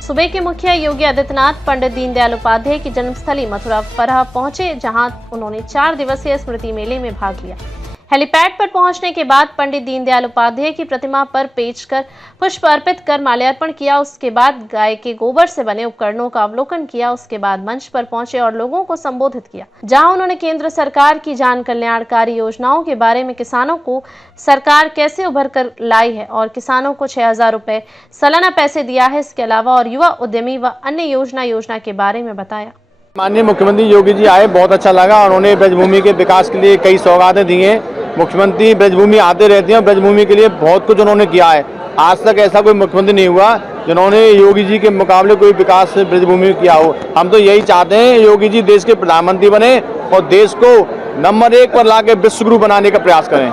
सूबे के मुखिया योगी आदित्यनाथ पंडित दीनदयाल उपाध्याय की जन्मस्थली मथुरा फरह पहुंचे, जहां उन्होंने 4 दिवसीय स्मृति मेले में भाग लिया। हेलीपैड पर पहुंचने के बाद पंडित दीनदयाल उपाध्याय की प्रतिमा पर पेश कर पुष्प अर्पित कर माल्यार्पण किया। उसके बाद गाय के गोबर से बने उपकरणों का अवलोकन किया। उसके बाद मंच पर पहुंचे और लोगों को संबोधित किया, जहां उन्होंने केंद्र सरकार की जन कल्याणकारी योजनाओं के बारे में, किसानों को सरकार कैसे उभर कर लाई है और किसानों को 6,000 रुपए सालाना पैसे दिया है। इसके अलावा और युवा उद्यमी व अन्य योजना के बारे में बताया। माननीय मुख्यमंत्री योगी जी आए, बहुत अच्छा लगा। उन्होंने ब्रजभूमि के विकास के लिए कई सौगातें दी हैं। मुख्यमंत्री ब्रजभूमि आते रहते हैं, ब्रजभूमि के लिए बहुत कुछ उन्होंने किया है। आज तक ऐसा कोई मुख्यमंत्री नहीं हुआ जिन्होंने योगी जी के मुकाबले कोई विकास ब्रजभूमि किया हो। हम तो यही चाहते हैं योगी जी देश के प्रधानमंत्री बने और देश को नंबर 1 पर लाके विश्वगुरु बनाने का प्रयास करें।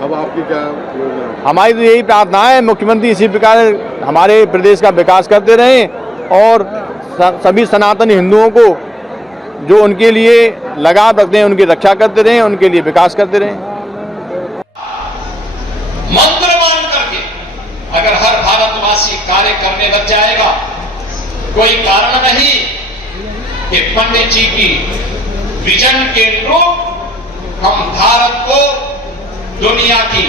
अब आपकी क्या योजना? हमारी तो यही प्रार्थना है, मुख्यमंत्री इसी प्रकार हमारे प्रदेश का विकास करते रहें और सभी सनातनी हिंदुओं को जो उनके लिए लगाव रखते हैं उनकी रक्षा करते रहें, उनके लिए विकास करते रहें। मंत्र मान करके अगर हर भारतवासी कार्य करने लग जाएगा, कोई कारण नहीं कि पंडित जी की विजन के अनुरूप हम भारत को दुनिया की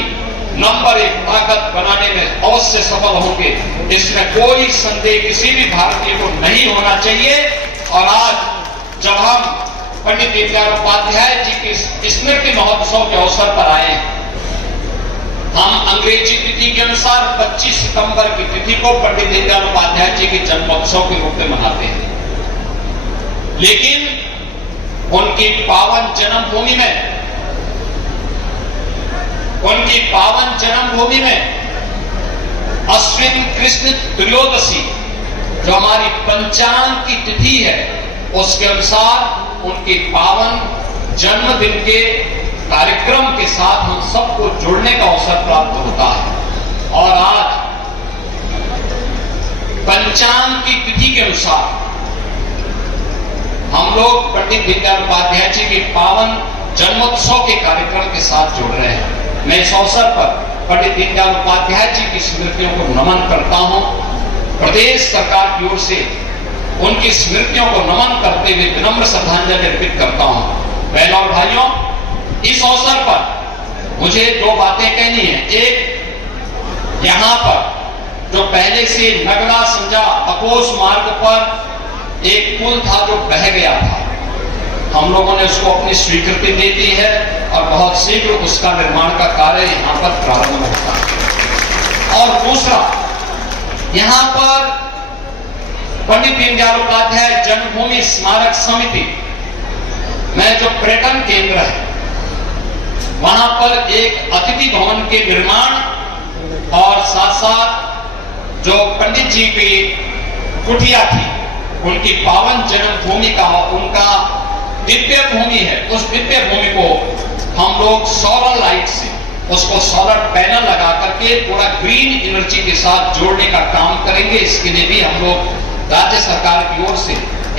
नंबर 1 ताकत बनाने में अवश्य सफल होंगे। इसमें कोई संदेह किसी भी भारतीय को नहीं होना चाहिए। और आज जब हम पंडित दीनदयाल उपाध्याय जी की स्मृति महोत्सव के अवसर पर आए, हम अंग्रेजी तिथि के अनुसार 25 सितंबर की तिथि को पंडित दीनदयाल उपाध्याय जी के जन्मोत्सव के रूप में मनाते हैं। लेकिन उनकी पावन जन्मभूमि में अश्विन कृष्ण त्रयोदशी जो हमारी पंचांग की तिथि है, उसके अनुसार उनके पावन जन्मदिन के कार्यक्रम के साथ हम सबको जुड़ने का अवसर प्राप्त होता है। और आज पंचांग की तिथि के अनुसार हम लोग पंडित दीनदयाल उपाध्याय जी के पावन जन्मोत्सव के कार्यक्रम के साथ जुड़ रहे हैं। मैं इस अवसर पर पंडित दीनदयाल उपाध्याय जी की स्मृतियों को नमन करता हूं। प्रदेश सरकार की ओर से उनकी स्मृतियों को नमन करते हुए विनम्र श्रद्धांजलि अर्पित करता हूं। बहनों और भाइयों, इस अवसर पर मुझे 2 बातें कहनी है। एक, यहां पर जो पहले से नगड़ा संजा अकोस मार्ग पर एक पुल था जो बह गया था, हम लोगों ने उसको अपनी स्वीकृति दे दी है और बहुत शीघ्र उसका निर्माण का कार्य यहां पर प्रारंभ होगा। और दूसरा, यहां पर पंडित दीनदयाल उपाध्याय जन्मभूमि स्मारक समिति में जो पर्यटन केंद्र है, वहां पर एक अतिथि भवन के निर्माण और साथ साथ जो पंडित जी की कुटिया थी, उनकी पावन जन्मभूमि का उनका दिव्य भूमि है, उस दिव्य भूमि को हम लोग सोलर लाइट से उसको सोलर पैनल लगा करके पूरा ग्रीन एनर्जी के साथ जोड़ने का काम करेंगे। इसके लिए भी हम लोग राज्य सरकार की ओर से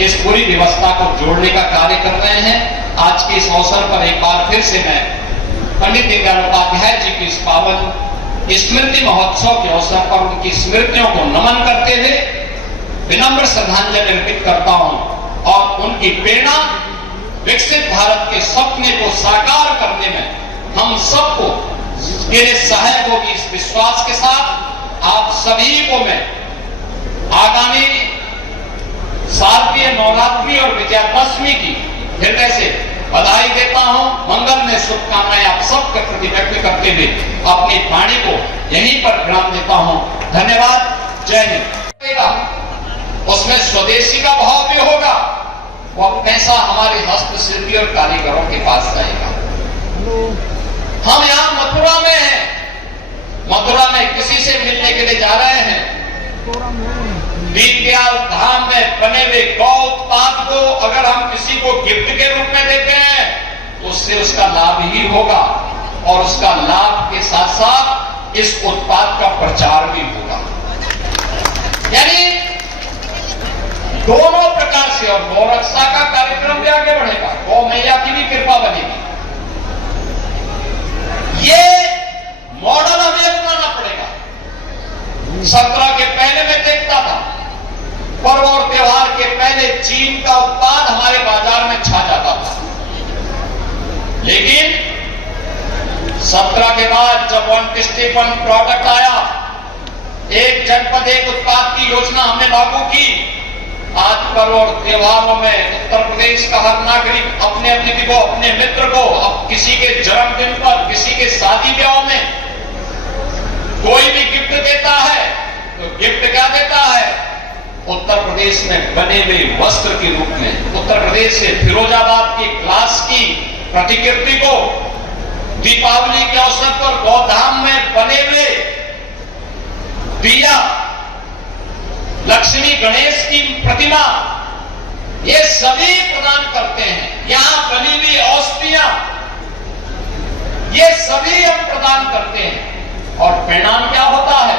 इस पूरी व्यवस्था को जोड़ने का कार्य कर रहे हैं। आज के इस अवसर पर एक बार फिर से मैं पंडित दीनदयाल उपाध्याय जी की इस पावन स्मृति महोत्सव के अवसर पर उनकी स्मृतियों को नमन करते हुए विनम्र श्रद्धांजलि अर्पित करता हूं और उनकी प्रेरणा विकसित भारत के सपने को साकार करने में हम सबको मेरे सहायक होगी। इस विश्वास के साथ आप सभी को मैं आगामी शारदीय नवरात्रि और विजयादशमी की हृदय से बधाई देता हूं। मंगल में शुभकामनाएं आप सबके प्रति व्यक्त करते हुए अपनी वाणी को यहीं पर विराम देता हूं। धन्यवाद। जय हिंद। उसमें स्वदेशी का भाव भी होगा, वो पैसा हमारे हस्तशिल्पी और कारीगरों के पास जाएगा। हम यहाँ मथुरा में हैं, मथुरा में किसी से मिलने के लिए जा रहे हैं। दीनदयाल धाम में बने हुए गौ उत्पाद को अगर हम किसी को गिफ्ट के रूप में देते हैं तो उससे उसका लाभ ही होगा और उसका लाभ के साथ साथ इस उत्पाद का प्रचार भी होगा। यानी दोनों प्रकार से, और गौ रक्षा का कार्यक्रम भी आगे बढ़ेगा, गौ मैया की भी कृपा बनेगी। ये मॉडल हमें अपनाना पड़ेगा। 17 के पहले के बाद जब 161 प्रोडक्ट आया, एक जनपद एक उत्पाद की योजना हमने लागू की। आज पर्व और त्योहारों में उत्तर प्रदेश का हर नागरिक अपने अतिथि को, अपने मित्र को, अब किसी के जन्मदिन पर, किसी के शादी ब्याह में कोई भी गिफ्ट देता है तो गिफ्ट क्या देता है? उत्तर प्रदेश में बने हुए वस्त्र के रूप में, उत्तर प्रदेश से फिरोजाबाद की ग्लास की प्रतिकृति को दीपावली के अवसर पर गौधाम में बने हुए दिया, लक्ष्मी गणेश की प्रतिमा, ये सभी प्रदान करते हैं। यहां बनी हुई औषधियां, ये सभी हम प्रदान करते हैं। और परिणाम क्या होता है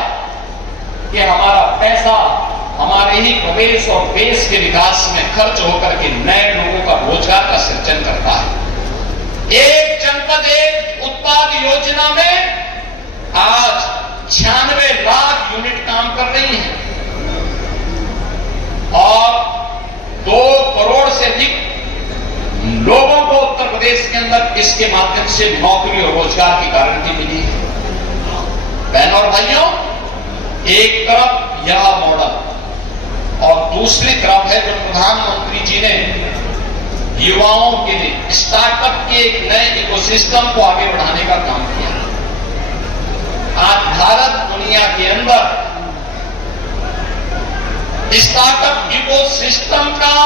कि हमारा पैसा हमारे ही प्रदेश और देश के विकास में खर्च होकर के नए लोगों का रोजगार का सृजन करता है। एक जनपद एक उत्पाद योजना में आज 96 लाख यूनिट काम कर रही हैं और 2 करोड़ से अधिक लोगों को उत्तर प्रदेश के अंदर इसके माध्यम से नौकरी और रोजगार की गारंटी मिली है। बहनों और भाइयों, एक तरफ यह मॉडल और दूसरी तरफ है जो प्रधानमंत्री जी ने युवाओं के लिए स्टार्टअप के एक नए इकोसिस्टम को आगे बढ़ाने का काम किया। आज भारत दुनिया के अंदर स्टार्टअप इकोसिस्टम का